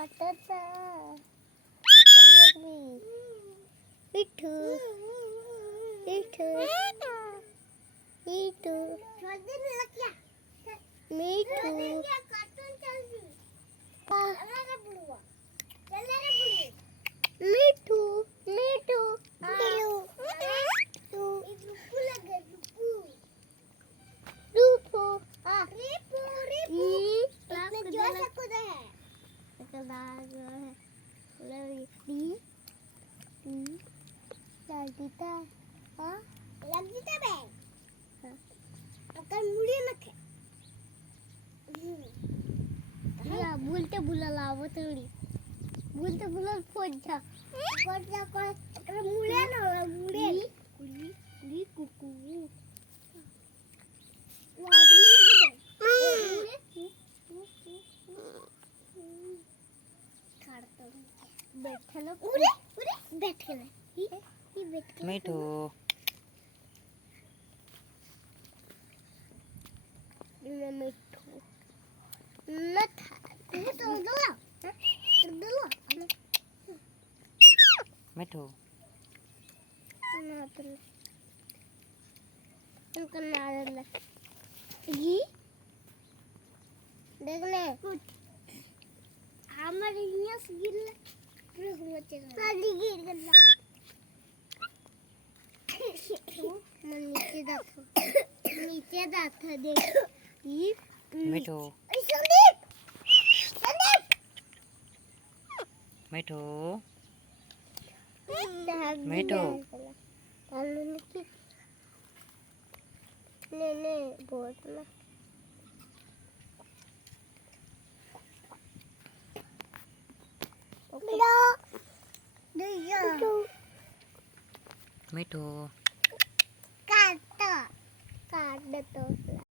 वाटता मिठू मिठू मिठू मिठू मिठू मिठू रूपू बोलते बुलाला आवतडी बोलते बुलाल पोचा पोचा को मुळे ना मुळे कुली कुकू मिठू मिठू देखने हमारे यहाँ गिर गिर गया नीचे जाता देख मिठू मिठू मिठू ने बहुत ना मिठू काट काट दो